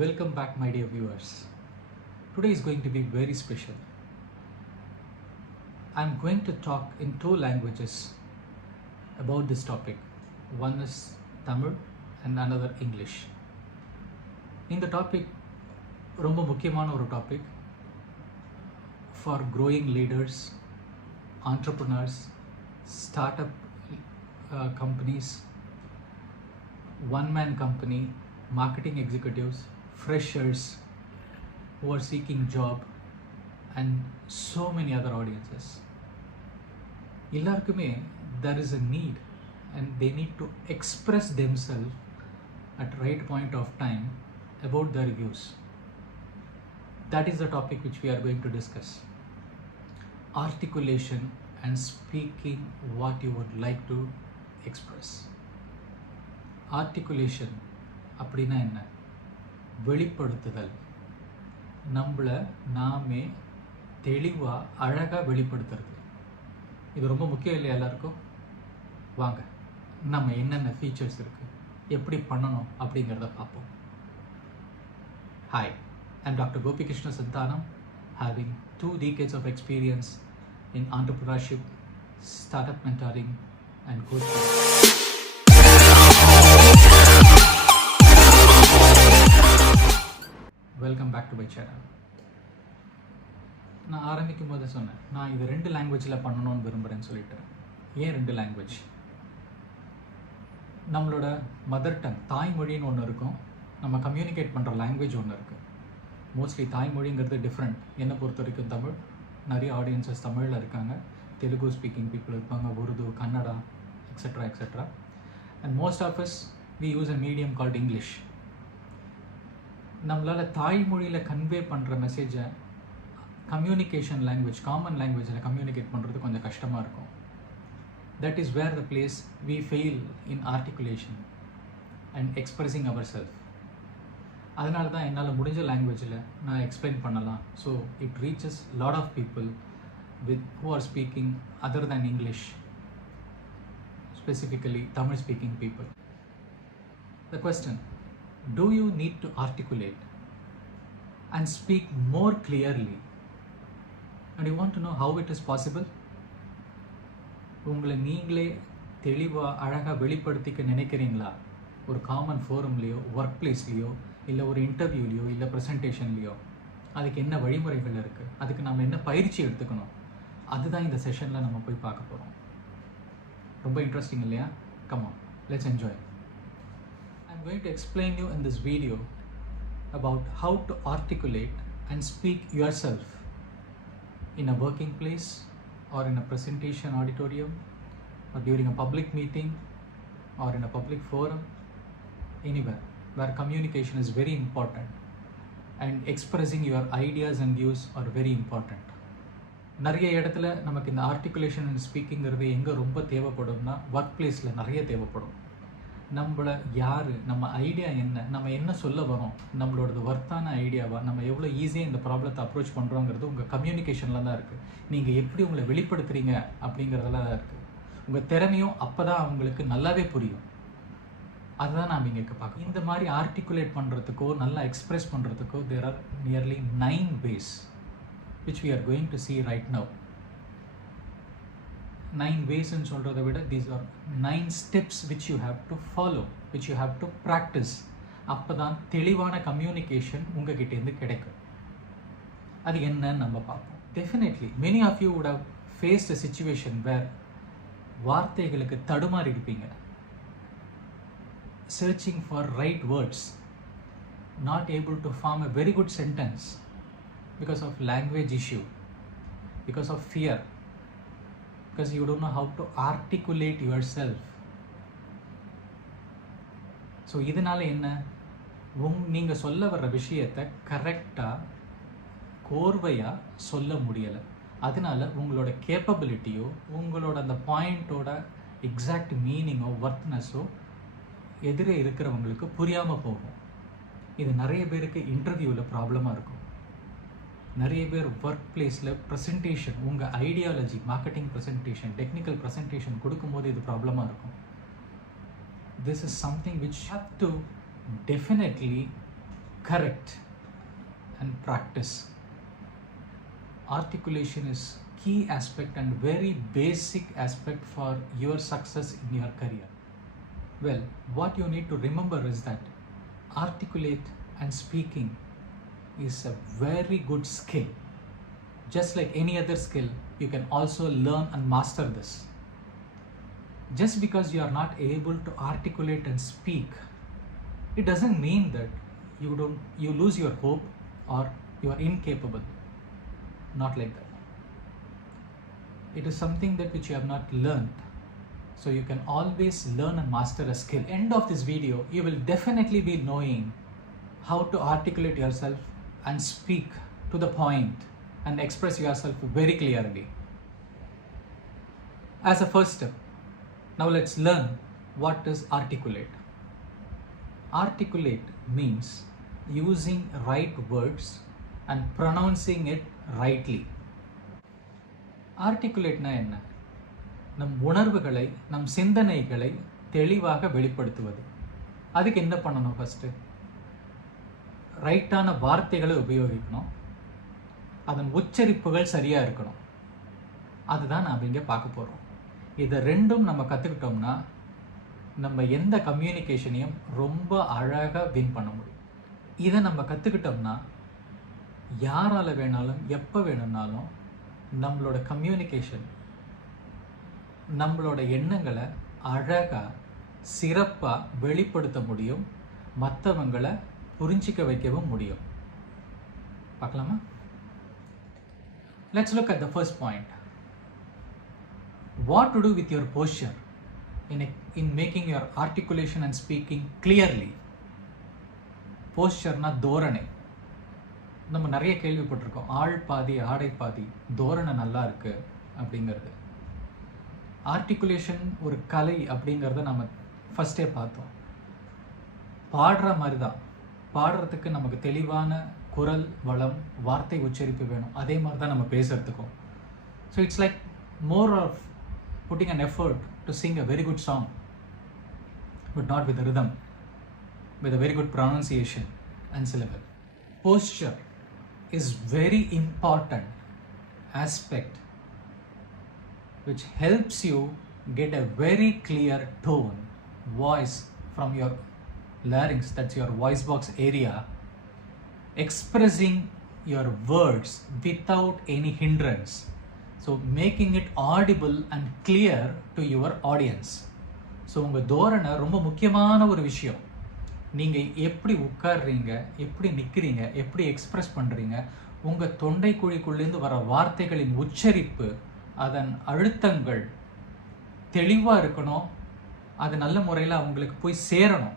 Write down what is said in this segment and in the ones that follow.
Welcome back, my dear viewers. Today is going to be very special. I'm going to talk in two languages about this topic. One is Tamil and another English. In the topic, ரொம்ப முக்கியமான ஒரு topic for growing leaders, entrepreneurs, startup companies, one-man company, marketing executives, freshers who are seeking job, and so many other audiences. எல்லாருக்குமே there is a need and they need to express themselves at right point of time about their views. That is the topic which we are going to discuss. Articulation and speaking what you would like to express. Articulation அப்படின்னா என்ன? வெளிப்படுத்துதல். நம்மளை நாமே தெளிவாக அழகாக வெளிப்படுத்துறது. இது ரொம்ப முக்கியம் இல்லையா எல்லாருக்கும்? வாங்க நம்ம என்னென்ன ஃபீச்சர்ஸ் இருக்குது, எப்படி பண்ணணும் அப்படிங்கிறத பார்ப்போம். Hi, I'm Dr. Gopikrishna Santhanam, having 2 decades of experience in entrepreneurship, startup mentoring and coaching. Welcome back to my channel. நான் ஆரம்பிக்கும் போது சொன்னேன், நான் இது 2 லாங்குவேஜில் பண்ணணும்னு விரும்புகிறேன்னு சொல்லிட்டு. ஏன் 2 லாங்குவேஜ்? நம்மளோட மதர் டங், தாய்மொழின்னு ஒன்று இருக்கும், நம்ம கம்யூனிகேட் பண்ணுற லாங்குவேஜ் ஒன்று இருக்குது. மோஸ்ட்லி தாய்மொழிங்கிறது டிஃப்ரெண்ட். என்னை பொறுத்த வரைக்கும் தமிழ், நிறைய ஆடியன்சஸ் தமிழில் இருக்காங்க, தெலுங்கு ஸ்பீக்கிங் பீப்புள் இருப்பாங்க, Urdu, Kannada, etcetera etcetera. And most of us we use a medium called English. நம்மளால் தாய்மொழியில் கன்வே பண்ணுற மெசேஜை கம்யூனிகேஷன் லாங்குவேஜ், காமன் லாங்குவேஜில் கம்யூனிகேட் பண்ணுறது கொஞ்சம் கஷ்டமாக இருக்கும். That is where the place we fail in articulation and expressing our self. அதனால தான் என்னால் முடிஞ்ச லாங்குவேஜில் நான் எக்ஸ்பிளைன் பண்ணலாம். So it reaches lot of people with who are speaking other than English, specifically Tamil speaking people. The question, do you need to articulate and speak more clearly? And you want to know how it is possible? உங்களை நீங்களே தெளிவாக அழகாக வெளிப்படுத்திக்க நினைக்கிறீங்களா? ஒரு காமன் ஃபோரம்லேயோ, ஒர்க் பிளேஸ்லேயோ, இல்லை ஒரு இன்டர்வியூலையோ, இல்லை ப்ரெசன்டேஷன்லேயோ. அதுக்கு என்ன வழிமுறைகள் இருக்குது, அதுக்கு நம்ம என்ன பயிற்சி எடுத்துக்கணும், அதுதான் இந்த செஷனில் நம்ம போய் பார்க்க போகிறோம். ரொம்ப இன்ட்ரெஸ்டிங் இல்லையா? Come on, let's enjoy. I'm going to explain you in this video about how to articulate and speak yourself in a working place or in a presentation auditorium or during a public meeting or in a public forum, anywhere where communication is very important and expressing your ideas and views are very important. நிறைய இடத்துல நமக்கு இந்த articulation and ஸ்பீக்கிங்கிறது எங்கே ரொம்ப தேவைப்படும்னா, ஒர்க் பிளேஸில் நிறைய தேவைப்படும். நம்மளை யார், நம்ம ஐடியா என்ன, நம்ம என்ன சொல்ல வரோம், நம்மளோடது ஒர்த்தான ஐடியாவா, நம்ம எவ்வளோ ஈஸியாக இந்த ப்ராப்ளத்தை அப்ரோச் பண்ணுறோங்கிறது உங்கள் கம்யூனிகேஷனில் தான் இருக்குது. நீங்கள் எப்படி உங்களை வெளிப்படுத்துகிறீங்க அப்படிங்கிறதுல தான் இருக்குது. உங்கள் திறமையும் அப்போ தான் அவங்களுக்கு நல்லாவே புரியும். அதுதான் நாம் இங்கே பார்க்கணும். இந்த மாதிரி ஆர்டிகுலேட் பண்ணுறதுக்கோ, நல்லா எக்ஸ்ப்ரெஸ் பண்ணுறதுக்கோ there are nearly 9 ways which we are going to see right now. 9 ways ன்னு சொல்கிறத விட these are 9 steps which you have to follow, which you have to practice. அப்போ தான் தெளிவான கம்யூனிகேஷன் உங்ககிட்டேருந்து கிடைக்கும். அது என்னன்னு நம்ம பார்ப்போம். Definitely many of you would have faced a situation where வார்த்தைகளுக்கு தடுமாறி இருப்பீங்க. Searching for right words, not able to form a very good sentence because of language issue, because of fear, because you don't know how to articulate yourself. So இதனால என்ன, நீங்கள் சொல்ல வர்ற விஷயத்தை கரெக்டாக கோர்வையாக சொல்ல முடியலை. அதனால உங்களோட கேப்பபிலிட்டியோ, உங்களோட அந்த பாயிண்ட்டோட எக்ஸாக்ட் மீனிங்கோ, ஒர்த்னஸோ எதிரே இருக்கிறவங்களுக்கு புரியாமல் போகும். இது நிறைய பேருக்கு இன்டர்வியூவில் ப்ராப்ளமாக இருக்கும். நிறைய பேர் ஒர்க் பிளேஸில் ப்ரெசன்டேஷன், உங்கள் ideology, marketing presentation, technical presentation கொடுக்கும்போது இது ப்ராப்ளமாக இருக்கும். This is something which you have to definitely correct and practice. Articulation is key aspect and very basic aspect for your success in your career. Well, what you need to remember is that articulate and speaking is a very good skill. Just like any other skill, you can also learn and master this. Just because you are not able to articulate and speak, it doesn't mean that you lose your hope or you are incapable. Not like that. It is something that which you have not learned. So you can always learn and master a skill. End of this video, you will definitely be knowing how to articulate yourself and speak to the point and express yourself very clearly. As a first step, now let's learn what is articulate. Articulate means using right words and pronouncing it rightly. Articulate-na enna? நம் உணர்வுகளை நம் சிந்தனைகளை தெளிவாக வெளிப்படுத்துவது. அதுக்கு என்ன பண்ணணும்? ஃபஸ்ட்டு ரைட்டான வார்த்தைகளை உபயோகிக்கணும், அதன் உச்சரிப்புகள் சரியாக இருக்கணும். அதுதான் நாம் இங்கே பார்க்க போகிறோம். இதை ரெண்டும் நம்ம கற்றுக்கிட்டோம்னா நம்ம எந்த கம்யூனிகேஷனையும் ரொம்ப அழகாக வின் பண்ண முடியும். இதை நம்ம கற்றுக்கிட்டோம்னா யாரால் வேணாலும் எப்போ வேணும்னாலும் நம்மளோட கம்யூனிகேஷன், நம்மளோட எண்ணங்களை அழகாக சிறப்பாக வெளிப்படுத்த முடியும், மற்றவங்களை புரிஞ்சிக்க வைக்கவும் முடியும். பார்க்கலாமா? Let's look at the first point. What to do with your posture in making your articulation and speaking clearly. போஸ்டர்னா தோரணை. நம்ம நிறைய கேள்விப்பட்டிருக்கோம், ஆள் பாதி ஆடை பாதி, தோரணை நல்லா இருக்கு அப்படிங்கிறது. ஆர்டிகுலேஷன் ஒரு கலை அப்படிங்கிறத நம்ம ஃபஸ்ட்டே பார்த்தோம். பாடுற மாதிரி தான், பாடுறதுக்கு நமக்கு தெளிவான குரல் வளம், வார்த்தை உச்சரிப்பு வேணும். அதே மாதிரி தான் நம்ம பேசுறதுக்கும். So it's like more of putting an effort to sing a very good song, but not with a rhythm, with a very good pronunciation and syllable. Posture is very important aspect which helps you get a very clear tone, voice from your larynx, that's your voice box area, expressing your words without any hindrance. So making it audible and clear to your audience. So உங்கள் தோரணை ரொம்ப முக்கியமான ஒரு விஷயம். நீங்கள் எப்படி உட்கார்றீங்க, எப்படி நிற்கிறீங்க, எப்படி எக்ஸ்ப்ரெஸ் பண்ணுறீங்க, உங்கள் தொண்டை குழிக்குள்ளேருந்து வர வார்த்தைகளின் உச்சரிப்பு, அதன் அழுத்தங்கள் தெளிவாக இருக்கணும். அது நல்ல முறையில் அவங்களுக்கு போய் சேரணும்.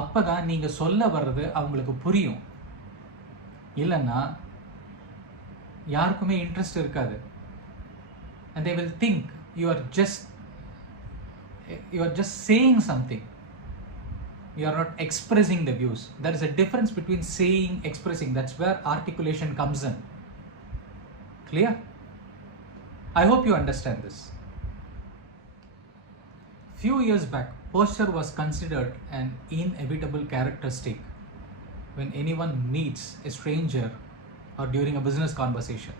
அப்போ தான் நீங்கள் சொல்ல வர்றது அவங்களுக்கு புரியும். இல்லைன்னா யாருக்குமே இன்ட்ரெஸ்ட் இருக்காது. And they will think you are just saying something. You are not expressing the views. There is a difference between saying, expressing. That's where articulation comes in. Clear? I hope you understand this. Few years back, posture was considered an inevitable characteristic when anyone meets a stranger or during a business conversation.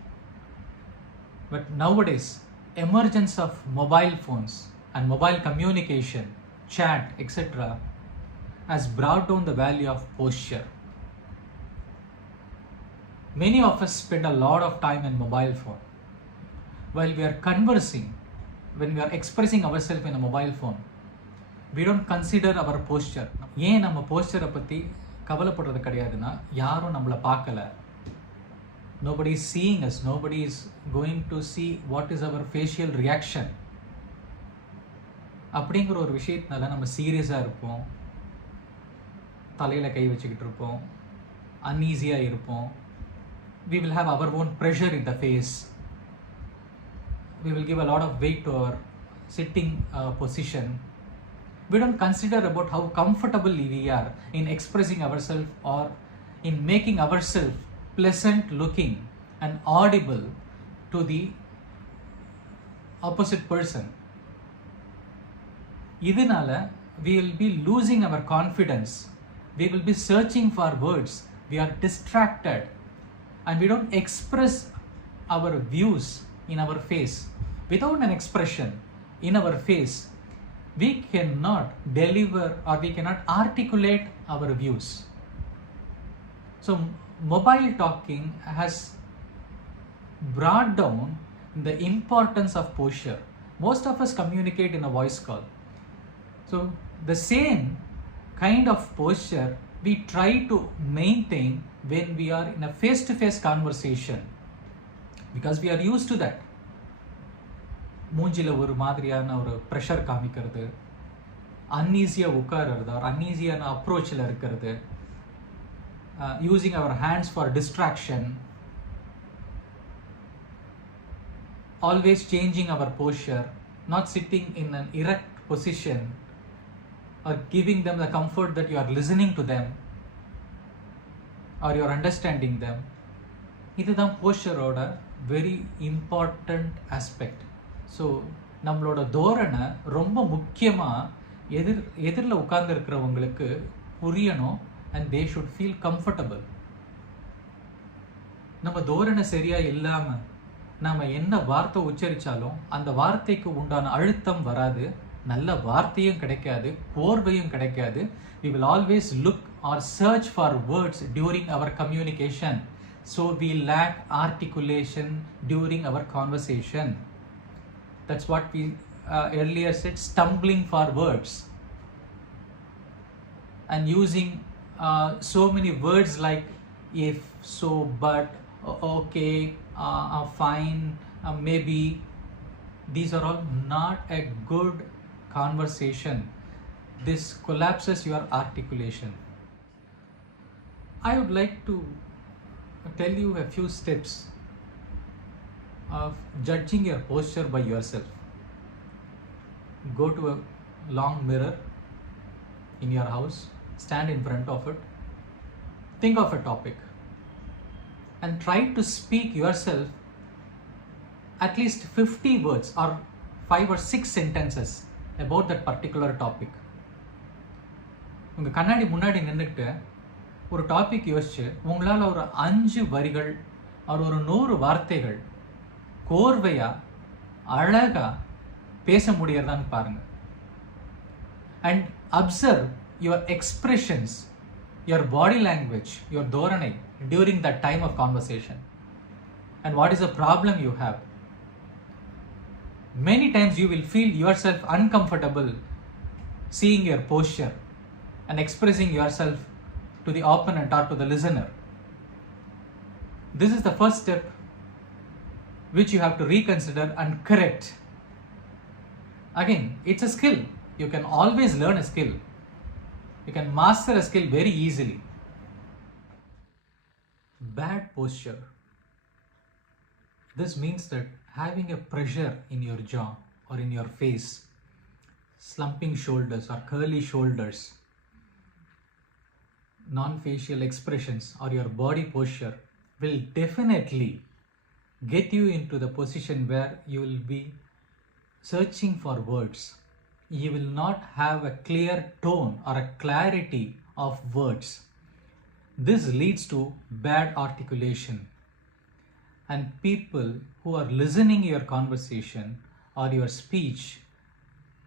But nowadays, emergence of mobile phones and mobile communication, chat, etc. has brought down the value of posture. Many of us spend a lot of time in mobile phone. While we are conversing, when we are expressing ourselves in a mobile phone, we don't consider our posture. ஏன் நம்ம போஸ்டரை பற்றி கவலைப்படுறது கிடையாதுன்னா, யாரும் நம்மளை பார்க்கல. Nobody is seeing us. Nobody is going to see what is our facial reaction. அப்படிங்கிற ஒரு விஷயத்தினால நம்ம சீரியஸாக இருப்போம், தலையில் கை வச்சுக்கிட்டு இருப்போம், அன்ஈஸியாக இருப்போம். We will have our own pressure in the face. We will give a lot of weight to our sitting position. We don't consider about how comfortable we are in expressing ourselves or in making ourselves pleasant looking and audible to the opposite person. இதனால we will be losing our confidence. we will be searching for words, we are distracted, and we don't express our views in our face. Without an expression in our face, we cannot deliver or we cannot articulate our views. So mobile talking has brought down the importance of posture. Most of us communicate in a voice call. So the same kind of posture we try to maintain when we are in a face-to-face conversation, because we are used to that. மூஞ்சில ஒரு மாதிரியான ஒரு ப்ரெஷர் காமிக்கிறது, அன்ஈஸியாக உட்கார்றது, ஒரு அன்ஈஸியான அப்ரோச்சில் இருக்கிறது, using our hands for distraction, always changing our posture, not sitting in an erect position, or giving them the comfort that you are listening to them or you are understanding them. இதுதான் போஸ்டரோட very important aspect. So நம்மளோட தோரணை ரொம்ப முக்கியமாக எதிரில் உட்கார்ந்துருக்கிறவங்களுக்கு புரியணும், and they should feel comfortable. நம்ம தோரணை சரியாக இல்லாமல் நம்ம என்ன வார்த்தை உச்சரித்தாலும் அந்த வார்த்தைக்கு உண்டான அழுத்தம் வராது, நல்ல வார்த்தையும் கிடைக்காது, கோர்வையும் கிடைக்காது. We will always look or search for words during our communication. So we lack articulation during our conversation. That's what we earlier said, stumbling for words. And using so many words like if, so, but, okay, fine, maybe. These are all not a good conversation. This collapses your articulation. I would like to tell you a few steps of judging your posture by yourself. Go to a long mirror in your house, stand in front of it, think of a topic, and try to speak yourself at least 50 words or 5 or 6 sentences about that particular topic. உங்கள் கண்ணாடி முன்னாடி நின்றுக்கிட்டு ஒரு டாபிக் யோசிச்சு உங்களால் ஒரு 5 வரிகள் ஒரு 100 வார்த்தைகள் கோர்வையாக அழகாக பேச முடியறதான்னு பாருங்கள். And observe your expressions, your body language, your தோரணை during that time of conversation, and what is the problem you have. Many times you will feel yourself uncomfortable seeing your posture and expressing yourself to the opponent or to the listener. This is the first step which you have to reconsider and correct. Again, it's a skill. You can always learn a skill. You can master a skill very easily. Bad posture. This means that having a pressure in your jaw or in your face, slumping shoulders or curly shoulders, non-facial expressions or your body posture will definitely get you into the position where you will be searching for words. You will not have a clear tone or a clarity of words. This leads to bad articulation. And people who are listening your conversation or your speech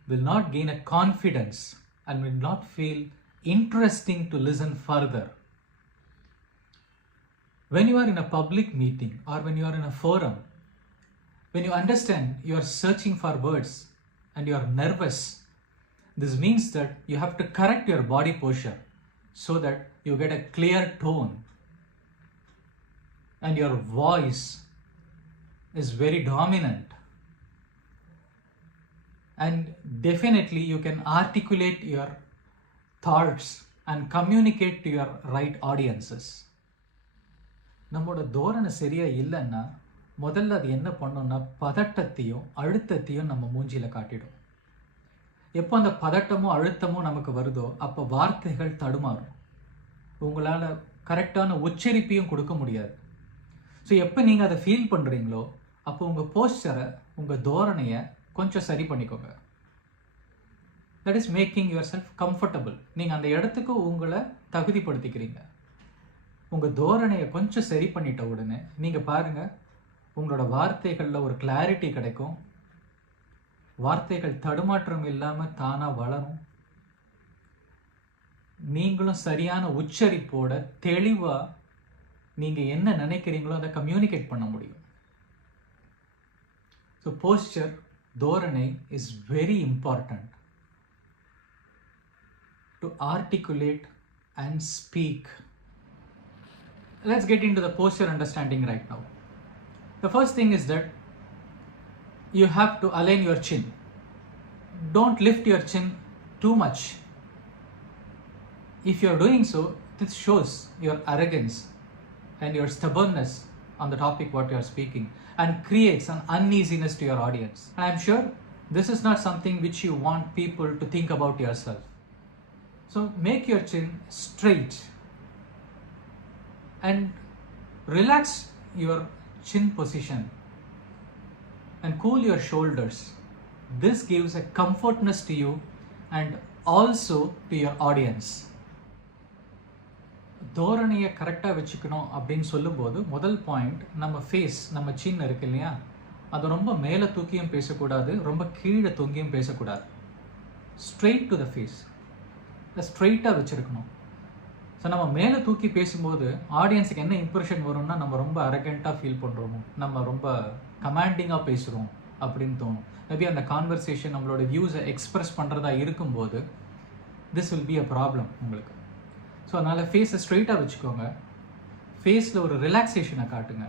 will not gain a confidence and will not feel interesting to listen further. When you are in a public meeting or when you are in a forum, when you understand you are searching for words and you are nervous, this means that you have to correct your body posture so that you get a clear tone and your voice is very dominant, and definitely you can articulate your thoughts and communicate to your right audiences. நம்மோட தோரணை சரியா இல்லைன்னா முதல்ல அது என்ன பண்ணோம்னா பதட்டத்தையும் அழுத்தத்தையும் நம்ம மூஞ்சியில் காட்டிடும். எப்போ அந்த பதட்டமோ அழுத்தமோ நமக்கு வருதோ அப்போ வார்த்தைகள் தடுமாறும், உங்களால் கரெக்டான உச்சரிப்பையும் கொடுக்க முடியாது. ஸோ எப்போ நீங்கள் அதை ஃபீல் பண்ணுறீங்களோ அப்போ உங்கள் போஸ்டரை, உங்கள் தோரணையை கொஞ்சம் சரி பண்ணிக்கோங்க. That is making yourself comfortable. நீங்கள் அந்த இடத்துக்கு உங்களை தகுதிப்படுத்திக்கிறீங்க. உங்கள் தோரணையை கொஞ்சம் சரி பண்ணிட்ட உடனே நீங்கள் பாருங்கள், உங்களோட வார்த்தைகளில் ஒரு கிளாரிட்டி கிடைக்கும். வார்த்தைகள் தடுமாற்றம் இல்லாமல் தானாக வளரும். நீங்களும் சரியான உச்சரிப்போட தெளிவாக நீங்கள் என்ன நினைக்கிறீங்களோ அதை கம்யூனிகேட் பண்ண முடியும். ஸோ போஸ்டர், தோரணை is very important to articulate and speak. Let's get into the posture understanding right now. The first thing is that you have to align your chin. Don't lift your chin too much. If you are doing so, this shows your arrogance and your stubbornness on the topic what you are speaking and creates an uneasiness to your audience. And I am sure this is not something which you want people to think about yourself. So make your chin straight and relax your chin position and cool your shoulders. This gives a comfortness to you and also to your audience. தோரணையை கரெக்டாக வச்சுக்கணும் அப்படின்னு சொல்லும்போது முதல் பாயிண்ட், நம்ம ஃபேஸ், நம்ம சின் இருக்கு இல்லையா, அது ரொம்ப மேலே தூக்கியும் பேசக்கூடாது, ரொம்ப கீழே தொங்கியும் பேசக்கூடாது. ஸ்ட்ரெயிட் டு த ஃபேஸ், ஸ்ட்ரெயிட்டாக வச்சுருக்கணும். ஸோ நம்ம மேலே தூக்கி பேசும்போது ஆடியன்ஸுக்கு என்ன இம்ப்ரெஷன் வரும்னா, நம்ம ரொம்ப அரகெண்ட்டாக ஃபீல் பண்ணுறோமோ, நம்ம ரொம்ப கமாண்டிங்காக பேசுகிறோம் அப்படின்னு தோணும். மேபி அந்த கான்வர்சேஷன் நம்மளோட வியூஸை எக்ஸ்ப்ரெஸ் பண்ணுறதா இருக்கும்போது this will be a problem உங்களுக்கு. ஸோ அதனால் ஃபேஸை ஸ்ட்ரெயிட்டாக வச்சுக்கோங்க. ஃபேஸில் ஒரு ரிலாக்ஸேஷனை காட்டுங்க.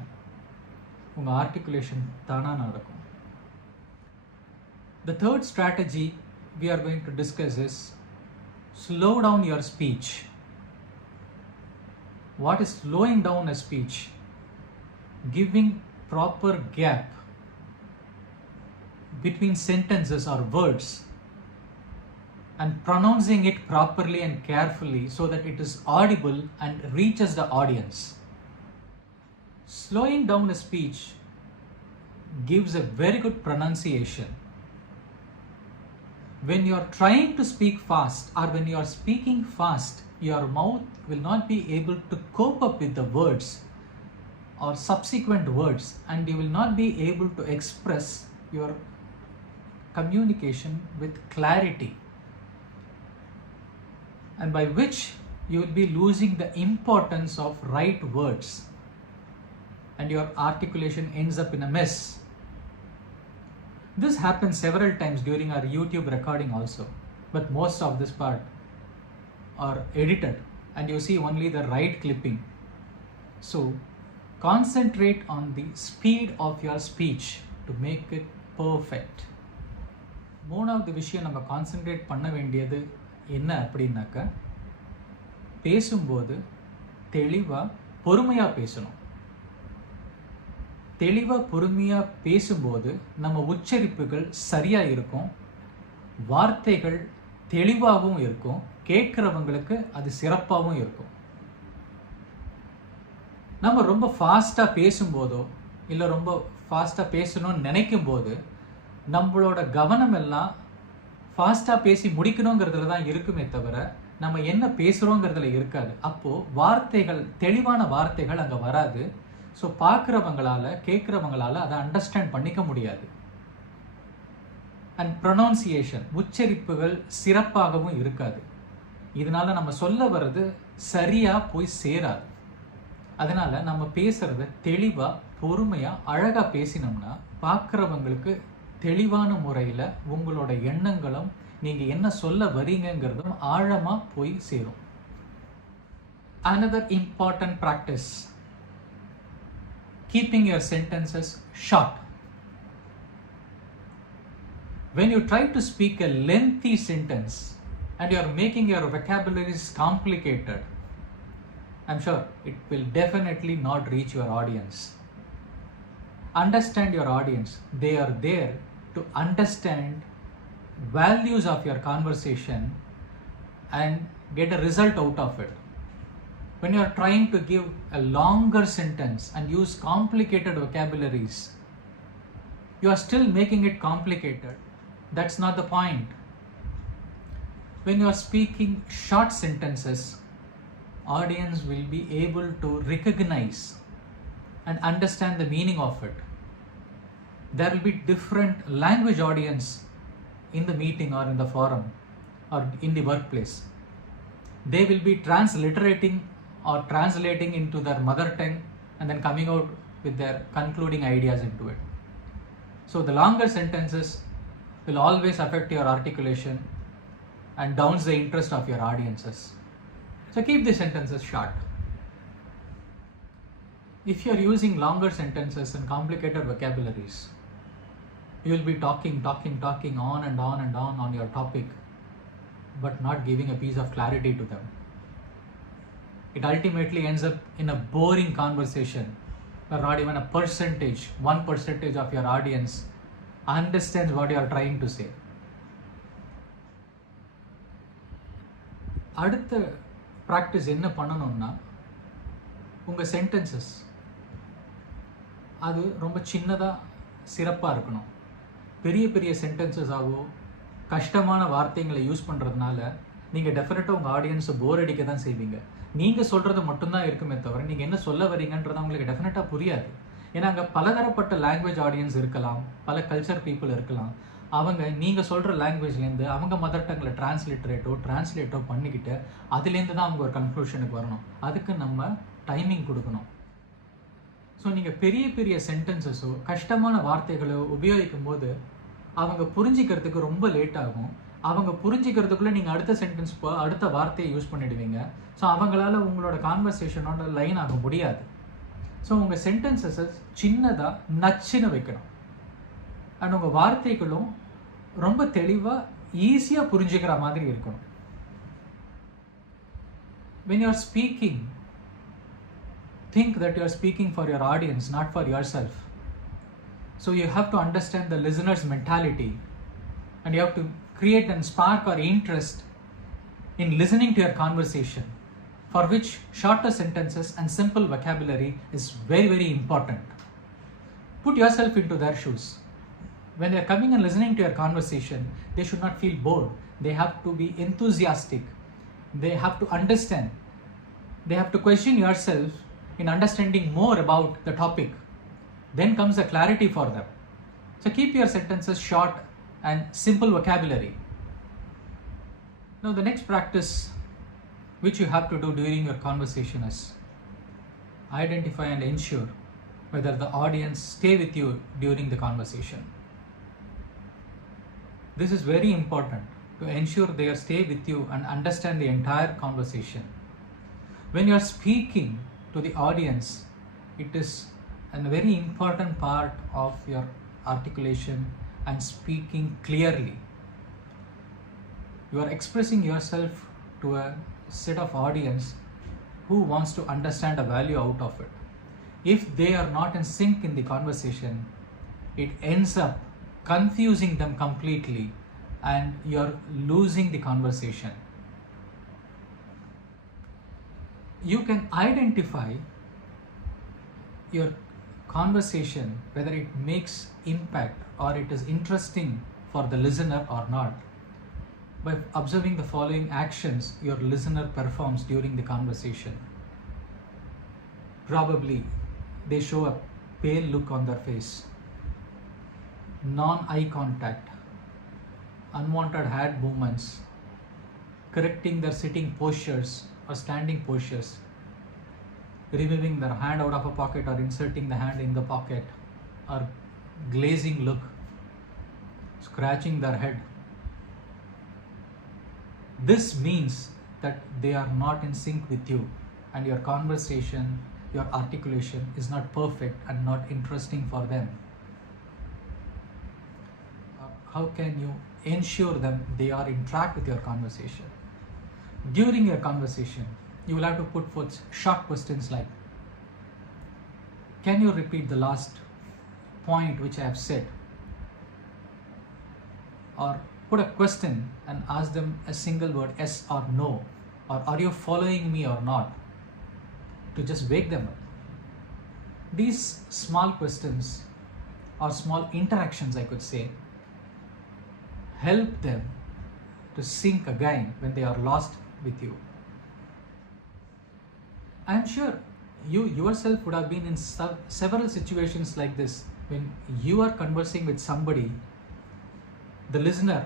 உங்கள் ஆர்டிகுலேஷன் தானாக நடக்கும். The third strategy we are going to discuss is slow down your speech. What is slowing down a speech? Giving proper gap between sentences or words and pronouncing it properly and carefully so that it is audible and reaches the audience. Slowing down a speech gives a very good pronunciation. When you are trying to speak fast or when you are speaking fast, your mouth will not be able to cope up with the words or subsequent words, and you will not be able to express your communication with clarity, and by which you will be losing the importance of right words and your articulation ends up in a mess. This happens several times during our YouTube recording also, but most of this part are edited and you see only the right clipping. So concentrate on the speed of your speech to make it perfect. மூணாவது விஷயம் நம்ம கான்சென்ட்ரேட் பண்ண வேண்டியது என்ன அப்படின்னாக்க, பேசும்போது தெளிவாக பொறுமையாக பேசணும். தெளிவாக பொறுமையாக பேசும்போது நம்ம உச்சரிப்புகள் சரியாக இருக்கும், வார்த்தைகள் தெளிவாகவும் இருக்கும், கேட்குறவங்களுக்கு அது சிறப்பாகவும் இருக்கும். நம்ம ரொம்ப ஃபாஸ்ட்டாக பேசும்போதோ இல்லை ரொம்ப ஃபாஸ்ட்டாக பேசணும்னு நினைக்கும் போது நம்மளோட கவனம் எல்லாம் ஃபாஸ்ட்டாக பேசி முடிக்கணுங்கிறதுல தான் இருக்குமே தவிர நம்ம என்ன பேசுகிறோங்கிறதுல இருக்காது. அப்போது வார்த்தைகள், தெளிவான வார்த்தைகள் அங்கே வராது. ஸோ பார்க்குறவங்களால, கேட்குறவங்களால அதை அண்டர்ஸ்டாண்ட் பண்ணிக்க முடியாது. அண்ட் ப்ரொனவுன்சியேஷன், உச்சரிப்புகள் சிறப்பாகவும் இருக்காது. இதனால நம்ம சொல்ல வர்றது சரியாக போய் சேராது. அதனால் நம்ம பேசுகிறத தெளிவாக பொறுமையாக அழகாக பேசினோம்னா பார்க்குறவங்களுக்கு தெளிவான முறையில் உங்களோட எண்ணங்களும் நீங்கள் என்ன சொல்ல வரீங்கிறதும் ஆழமாக போய் சேரும். Another important practice, keeping your sentences short. When you try to speak a lengthy sentence and you are making your vocabularies complicated, I'm sure it will definitely not reach your audience. Understand your audience. They are there to understand values of your conversation and get a result out of it. When you are trying to give a longer sentence and use complicated vocabularies, you are still making it complicated. That's not the point. When you are speaking short sentences, audience will be able to recognize and understand the meaning of it. There will be different language audience in the meeting or in the forum or in the workplace. They will be transliterating or translating into their mother tongue and then coming out with their concluding ideas into it. So the longer sentences will always affect your articulation and downs the interest of your audiences. So keep the sentences short. If you are using longer sentences and complicated vocabularies, you will be talking on and on your topic, but not giving a piece of clarity to them. It ultimately ends up in a boring conversation where not even 1% of your audience understands what you are trying to say. அடுத்த ப்ராக்டிஸ் என்ன பண்ணணும்னா, உங்கள் சென்டென்சஸ் அது ரொம்ப சின்னதாக சிறப்பாக இருக்கணும். பெரிய பெரிய சென்டென்சஸாகவோ கஷ்டமான வார்த்தைங்களை யூஸ் பண்ணுறதுனால நீங்கள் டெஃபினட்டாக உங்கள் ஆடியன்ஸை போர் அடிக்க தான் செய்வீங்க. நீங்கள் சொல்கிறது மட்டும்தான் இருக்குமே தவிர நீங்கள் என்ன சொல்ல வரீங்கன்றது அவங்களுக்கு டெஃபினட்டாக புரியாது. ஏன்னா அங்கே பலதரப்பட்ட லாங்குவேஜ் ஆடியன்ஸ் இருக்கலாம், பல கல்ச்சர் பீப்புள் இருக்கலாம். அவங்க நீங்கள் சொல்கிற லாங்குவேஜ்லேருந்து அவங்க மதர் டங்கில் டிரான்ஸ்லேட்டோ பண்ணிக்கிட்டு அதுலேருந்து தான் அவங்க ஒரு கன்க்ளூஷனுக்கு வரணும். அதுக்கு நம்ம டைமிங் கொடுக்கணும். ஸோ நீங்கள் பெரிய பெரிய சென்டென்சஸோ கஷ்டமான வார்த்தைகளோ உபயோகிக்கும் போது அவங்க புரிஞ்சிக்கிறதுக்கு ரொம்ப லேட் ஆகும். அவங்க புரிஞ்சிக்கிறதுக்குள்ளே நீங்கள் அடுத்த வார்த்தையை யூஸ் பண்ணிடுவீங்க. ஸோ அவங்களால உங்களோட கான்வர்சேஷனோட லைன் ஆக முடியாது. ஸோ உங்கள் சென்டென்சஸை சின்னதாக நச்சுன்னு வைக்கணும். அண்ட் உங்கள் வார்த்தைகளும் ரொம்ப தெளிவாக ஈஸியாக புரிஞ்சுக்கிற மாதிரி இருக்கணும். When you are speaking, think that you are speaking for your audience, not for yourself. So you have to understand the listener's mentality and you have to create and spark or interest in listening to your conversation, for which shorter sentences and simple vocabulary is very, very important. Put yourself into their shoes. When they are coming and listening to your conversation, they should not feel bored. They have to be enthusiastic. They have to understand. They have to question yourself in understanding more about the topic. Then comes the clarity for them. So keep your sentences short and simple vocabulary. Now the next practice which you have to do during your conversation is identify and ensure whether the audience stay with you during the conversation. This is very important to ensure they stay with you and understand the entire conversation. When you are speaking to the audience, it is a very important part of your articulation and speaking clearly. You are expressing yourself to a set of audience who wants to understand a value out of it. If they are not in sync in the conversation, it ends up confusing them completely and you are losing the conversation. You can identify your conversation whether it makes impact or it is interesting for the listener or not by observing the following actions your listener performs during the conversation. Probably they show a pale look on their face, non-eye contact, unwanted hand movements, correcting their sitting postures or standing postures, removing their hand out of a pocket or inserting the hand in the pocket, or glazing look, scratching their head. This means that they are not in sync with you and your conversation, your articulation is not perfect and not interesting for them. How can you ensure them they are in track with your conversation? During your conversation, you will have to put forth short questions like, can you repeat the last point which I have said? Or put a question and ask them a single word, yes or no, or are you following me or not, to just wake them up. These small questions or small interactions, I could say, help them to sync again when they are lost with you. I am sure you yourself would have been in several situations like this. When you are conversing with somebody, the listener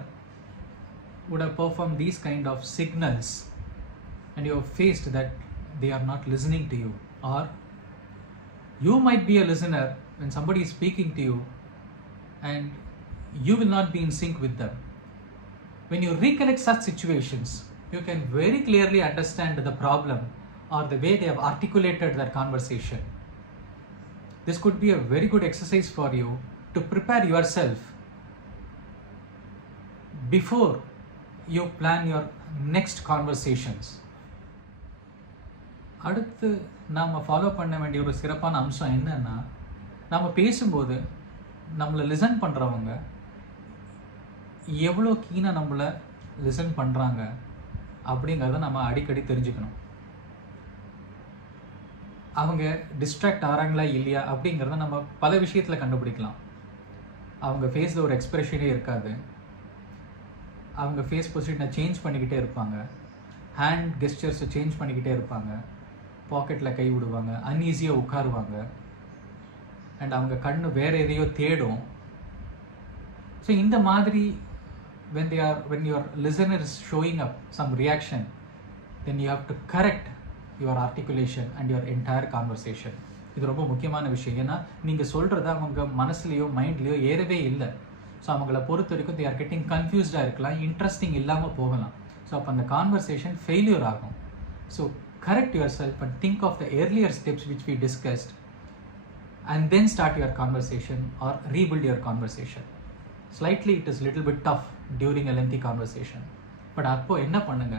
would have performed these kind of signals and you have faced that they are not listening to you. Or you might be a listener when somebody is speaking to you and you will not be in sync with them. When you recollect such situations, you can very clearly understand the problem or the way they have articulated their conversation. This could be a very good exercise for you to prepare yourself before you plan your next conversations. அடுத்து நாம் ஃபாலோ பண்ண வேண்டிய ஒரு சிறப்பான அம்சம் என்னன்னா, நம்ம பேசும்போது நம்மளை லிசன் பண்ணுறவங்க எவ்வளோ கீனாக நம்மளை லிசன் பண்ணுறாங்க அப்படிங்கிறத நம்ம அடிக்கடி தெரிஞ்சுக்கணும். அவங்க டிஸ்ட்ராக்ட் ஆகிறாங்களா இல்லையா அப்படிங்கிறத நம்ம பல விஷயத்தில் கண்டுபிடிக்கலாம். அவங்க ஃபேஸில் ஒரு எக்ஸ்ப்ரெஷனே இருக்காது, அவங்க ஃபேஸ் பொசிஷனை சேஞ்ச் பண்ணிக்கிட்டே இருப்பாங்க, ஹேண்ட் கெஸ்டர்ஸை சேஞ்ச் பண்ணிக்கிட்டே இருப்பாங்க, பாக்கெட்டில் கை விடுவாங்க, அன்ஈஸியாக உட்காருவாங்க, அண்ட் அவங்க கண்ணு வேறு எதையோ தேடும். ஸோ இந்த மாதிரி when your listener is showing up some reaction, then you have to correct your articulation and your entire conversation. இது ரொம்ப முக்கியமான விஷயம். ஏன்னா நீங்கள் சொல்கிறத அவங்க மனசுலையோ மைண்ட்லேயோ ஏறவே இல்லை. ஸோ அவங்கள பொறுத்த வரைக்கும் they are getting confused-ஆக இருக்கலாம், இன்ட்ரெஸ்டிங் இல்லாமல் போகலாம். ஸோ அப்போ அந்த கான்வர்சேஷன் ஃபெயிலியர் ஆகும். So correct yourself and think of the earlier steps which we discussed and then start your conversation or rebuild your conversation. Slightly it is little bit tough during a lengthy conversation, but அப்போ என்ன பண்ணுங்க,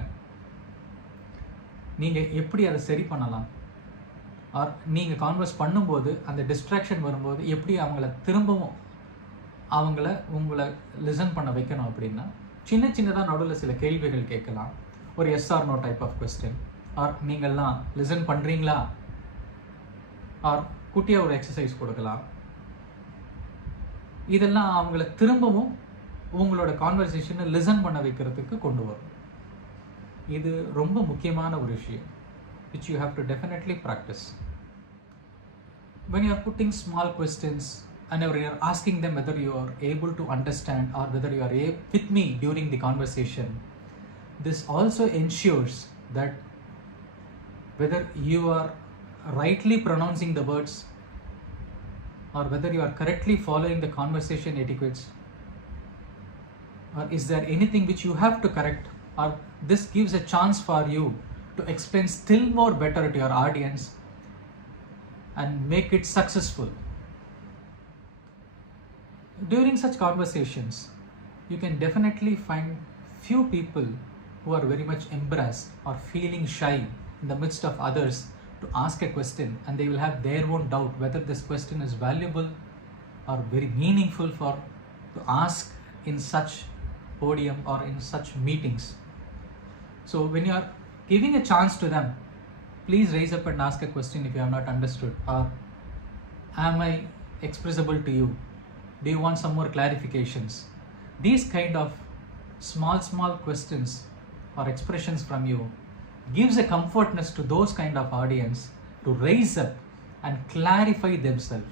நீங்கள் எப்படி அதை சரி பண்ணலாம், ஆர் நீங்கள் கான்வர்ஸ் பண்ணும்போது அந்த டிஸ்ட்ராக்ஷன் வரும்போது எப்படி திரும்பவும் உங்களை லிசன் பண்ண வைக்கணும் அப்படின்னா, சின்னதாக நடுவில் சில கேள்விகள் கேட்கலாம். ஒரு yes or no type of question, or நீங்கள்லாம் லிசன் பண்ணுறீங்களா, ஆர் குட்டியாக ஒரு எக்ஸசைஸ் கொடுக்கலாம். இதெல்லாம் அவங்கள திரும்பவும் உங்களோட கான்வர்சேஷனை லிசன் பண்ண வைக்கிறதுக்கு கொண்டு வரும். இது ரொம்ப முக்கியமான ஒரு விஷயம் which you have to definitely practice. When you are putting small questions and you are asking them whether you are able to understand or whether you are with me during the conversation, this also ensures that whether you are rightly pronouncing the words or whether you are correctly following the conversation etiquettes, or is there anything which you have to correct, or this gives a chance for you to explain still more better to your audience and make it successful. During such conversations, you can definitely find few people who are very much embarrassed or feeling shy in the midst of others to ask a question, and they will have their own doubt whether this question is valuable or very meaningful to ask in such podium or in such meetings. So when you are giving a chance to them, please raise up and ask a question if you have not understood, or am I expressible to you? Do you want some more clarifications? These kind of small questions or expressions from you gives a comfortness to those kind of audience to raise up and clarify themselves.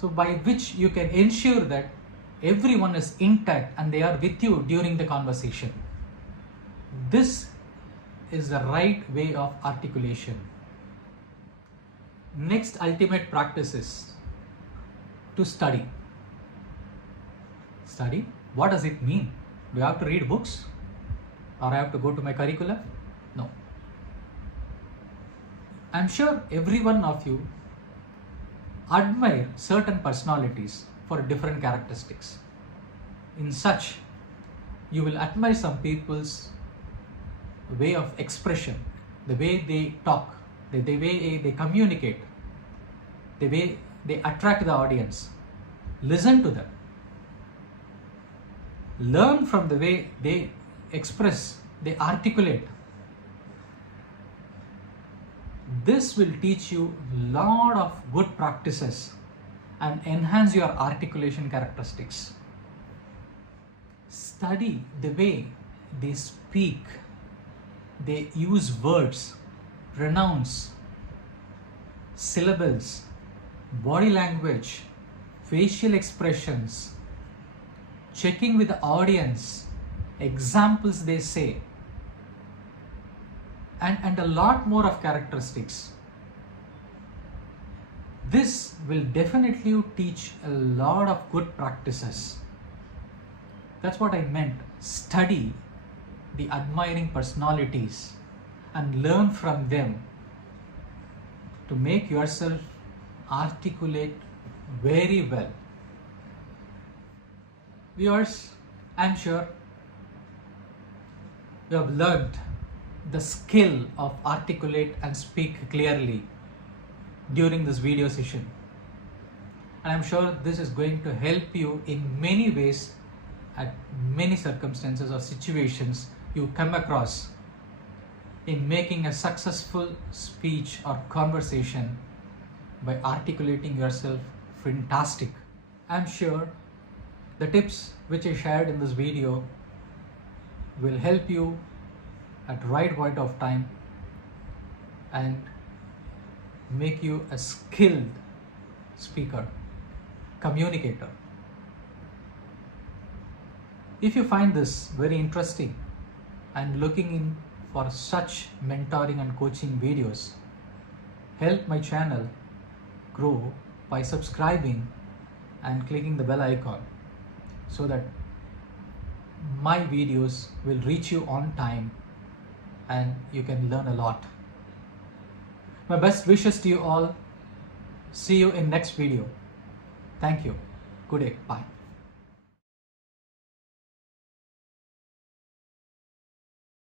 So by which you can ensure that everyone is intact and they are with you during the conversation. This is the right way of articulation. Next ultimate practice is to study. Study? What does it mean? Do I have to read books? Or I have to go to my curriculum? No. I'm sure every one of you admire certain personalities for different characteristics. In such, you will admire some people's way of expression, the way they talk, the way they communicate, the way they attract the audience. Listen to them. Learn from the way they express, they articulate. This will teach you a lot of good practices and enhance your articulation characteristics. Study the way they speak, they use words, pronouns, syllables, body language, facial expressions, checking with the audience, examples they say, and a lot more of characteristics. This will definitely teach a lot of good practices. That's what I meant. Study the admiring personalities and learn from them to make yourself articulate very well. Viewers, I'm sure you have learned the skill of articulate and speak clearly during this video session. And I'm sure this is going to help you in many ways at many circumstances or situations you come across in making a successful speech or conversation by articulating yourself fantastic. I'm sure the tips which I shared in this video will help you at right point of time and make you a skilled speaker, communicator. If you find this very interesting and looking in for such mentoring and coaching videos, help my channel grow by subscribing and clicking the bell icon so that my videos will reach you on time and you can learn a lot. My best wishes to you all. See you in next video. Thank you. Good day. Bye.